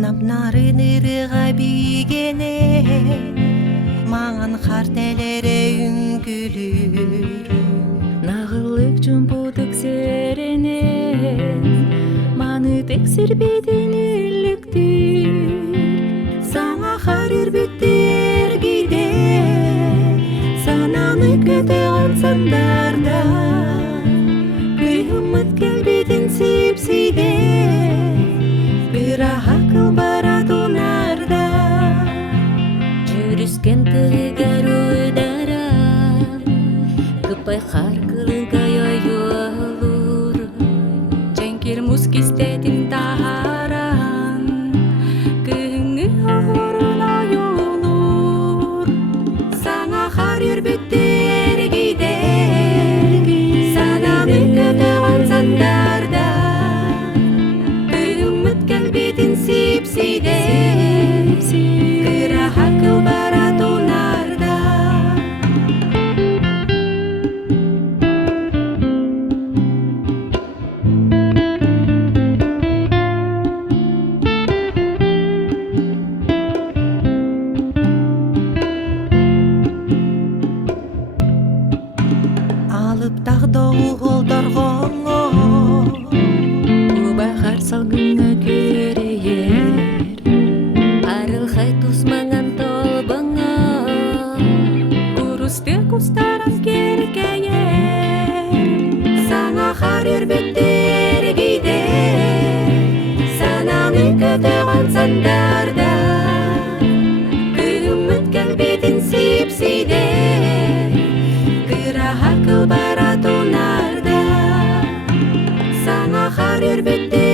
Намнарын ырыға бигене маңан хартелере үнгүлүр. Нағылық жумпудық серенен маны тексербейтін үліктір. Саңа харыр бүттер гиде сананы көте ансандарда күйіміт келбетін сипсиде бір ақыл баратунарда Жүріскен тығығар ойдара Кыпай харкылын кайойолур Жәңкер мұз кестетін тахаран Кыңы ағырын айолур Саңа харыр бүттер гиде сананы көте ансандарда күйіміт келбетін сипсиде бір ақыл баратунарда алып тағдоу қолдарғоңо Убахар салгыңа көрейер Арылхай тусмаңан толбаңа Урусты кустаран керкейер Саңа харыр бүттер гиде сананы көте ансандарда күйіміт келбетін сипсиде бір ақыл баратунарда Саңа харыр бүттер